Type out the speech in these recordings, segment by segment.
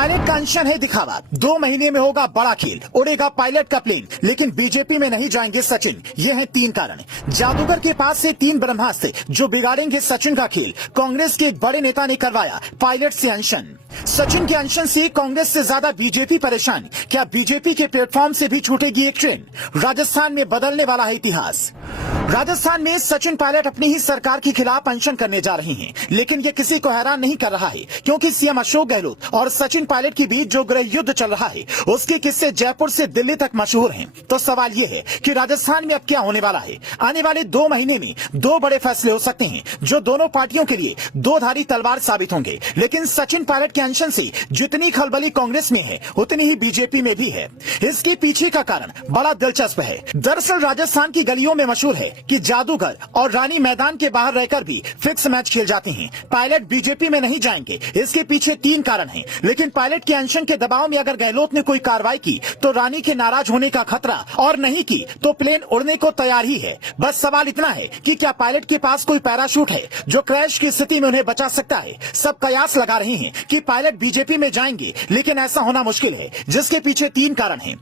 Pilot का अनशन है दिखावा, 2 महीने में होगा बड़ा खेल, उड़ेगा पायलट का प्लेन, लेकिन बीजेपी में नहीं जाएंगे सचिन। ये हैं 3 कारण। जादूगर के पास से 3 ब्रह्मास्त्र जो बिगाड़ेंगे सचिन का खेल। कांग्रेस के एक बड़े नेता ने करवाया पायलट से अनशन। सचिन के अनशन से कांग्रेस से ज्यादा बीजेपी परेशान। क्या बीजेपी के प्लेटफॉर्म से भी छूटेगी एक ट्रेन? राजस्थान में बदलने वाला है इतिहास। राजस्थान में सचिन पायलट अपनी ही सरकार के खिलाफ अनशन करने जा रहे हैं, लेकिन ये किसी को हैरान नहीं कर रहा है, क्योंकि सीएम अशोक गहलोत और सचिन पायलट के बीच जो गृह युद्ध चल रहा है उसके किस्से जयपुर से दिल्ली तक मशहूर हैं। तो सवाल ये है कि राजस्थान में अब क्या होने वाला है। आने वाले 2 महीने में 2 बड़े फैसले हो सकते हैं जो दोनों पार्टियों के लिए 2 धारी तलवार साबित होंगे। लेकिन सचिन पायलट के अनशन से जितनी खलबली कांग्रेस में है उतनी ही बीजेपी में भी है। इसके पीछे का कारण बड़ा दिलचस्प है। दरअसल राजस्थान की गलियों में मशहूर है कि जादूगर और रानी मैदान के बाहर रहकर भी फिक्स मैच खेल जाते हैं। पायलट बीजेपी में नहीं जाएंगे, इसके पीछे 3 कारण हैं। लेकिन पायलट के अनशन के दबाव में अगर गहलोत ने कोई कार्रवाई की तो रानी के नाराज होने का खतरा, और नहीं की तो प्लेन उड़ने को तैयार ही है। बस सवाल इतना है कि क्या पायलट के पास कोई पैराशूट है जो क्रैश की स्थिति में उन्हें बचा सकता है। सब कयास लगा रहे हैं कि पायलट बीजेपी में जाएंगे, लेकिन ऐसा होना मुश्किल है, जिसके पीछे 3 कारण हैं।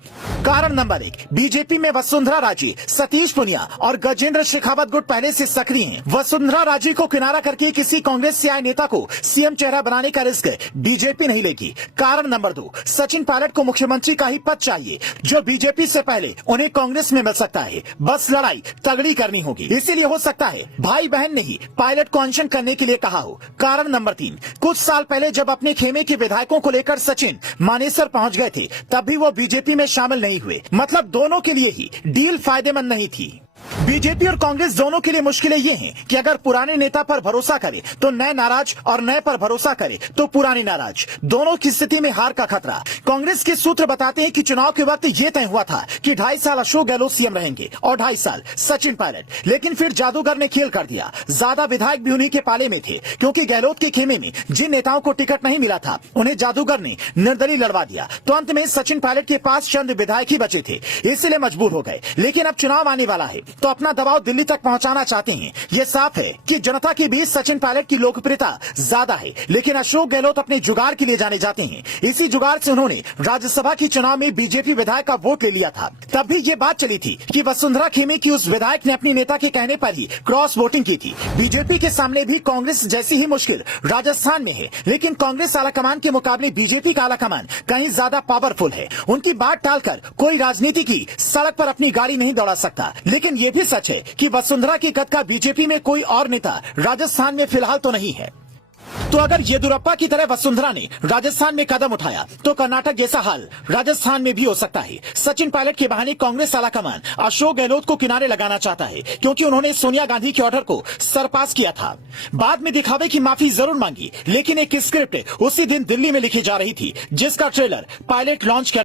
कारण नंबर 1, बीजेपी में वसुंधरा राजे, सतीश पुनिया और गजेंद्र शेखावत गुट पहले से सक्रिय हैं। वसुंधरा राजे को किनारा करके किसी कांग्रेस से आए नेता को सीएम चेहरा बनाने का रिस्क बीजेपी नहीं लेगी। कारण नंबर 2, सचिन पायलट को मुख्यमंत्री का ही पद चाहिए, जो बीजेपी से पहले उन्हें कांग्रेस में मिल सकता है। बस लड़ाई तगड़ी करनी होगी, इसीलिए हो सकता है भाई बहन ने ही पायलट को अनशन करने के लिए कहा हो। कारण नंबर 3, कुछ साल पहले जब अपने खेमे के विधायकों को लेकर सचिन मानेसर पहुंच गए थे, तब भी वो बीजेपी में शामिल नहीं हुए। मतलब दोनों के लिए ही डील फायदेमंद नहीं थी। बीजेपी और कांग्रेस दोनों के लिए मुश्किलें ये हैं कि अगर पुराने नेता पर भरोसा करे तो नए नाराज, और नए पर भरोसा करे तो पुराने नाराज। दोनों की स्थिति में हार का खतरा। कांग्रेस के सूत्र बताते हैं कि चुनाव के वक्त ये तय हुआ था कि 2.5 साल अशोक गहलोत सीएम रहेंगे और 2.5 साल सचिन पायलट। लेकिन फिर जादूगर ने खेल कर दिया। ज्यादा विधायक भी उन्हीं के पाले में थे, क्योंकि गहलोत के खेमे में जिन नेताओं को टिकट नहीं मिला था उन्हें जादूगर ने निर्दलीय लड़वा दिया। तो अंत में सचिन पायलट के पास चंद विधायक ही बचे थे, इसलिए मजबूर हो गए। लेकिन अब चुनाव आने वाला है तो अपना दबाव दिल्ली तक पहुंचाना चाहते हैं। ये साफ है कि जनता के बीच सचिन पायलट की लोकप्रियता ज्यादा है, लेकिन अशोक गहलोत अपने जुगाड़ के लिए जाने जाते हैं। इसी जुगाड़ से उन्होंने राज्यसभा के चुनाव में बीजेपी विधायक का वोट ले लिया था। तब भी ये बात चली थी कि वसुंधरा खेमे की उस विधायक ने अपनी नेता के कहने पर ही क्रॉस वोटिंग की थी। बीजेपी के सामने भी कांग्रेस जैसी ही मुश्किल राजस्थान में है, लेकिन कांग्रेस आलाकमान के मुकाबले बीजेपी का आलाकमान कहीं ज्यादा पावरफुल है। उनकी बात टालकर कोई राजनीति की सड़क पर अपनी गाड़ी नहीं दौड़ा सकता। लेकिन ये भी सच है कि वसुंधरा के कद का बीजेपी में कोई और नेता राजस्थान में फिलहाल तो नहीं है। तो अगर येदियुरप्पा की तरह वसुंधरा ने राजस्थान में कदम उठाया तो कर्नाटक जैसा हाल राजस्थान में भी हो सकता है। सचिन पायलट के बहाने कांग्रेस आलाकमान अशोक गहलोत को किनारे लगाना चाहता है, क्योंकि उन्होंने सोनिया गांधी के ऑर्डर को सरपास किया था। बाद में दिखावे की माफी जरूर मांगी, लेकिन एक स्क्रिप्ट उसी दिन दिल्ली में लिखी जा रही थी, जिसका ट्रेलर पायलट लॉन्च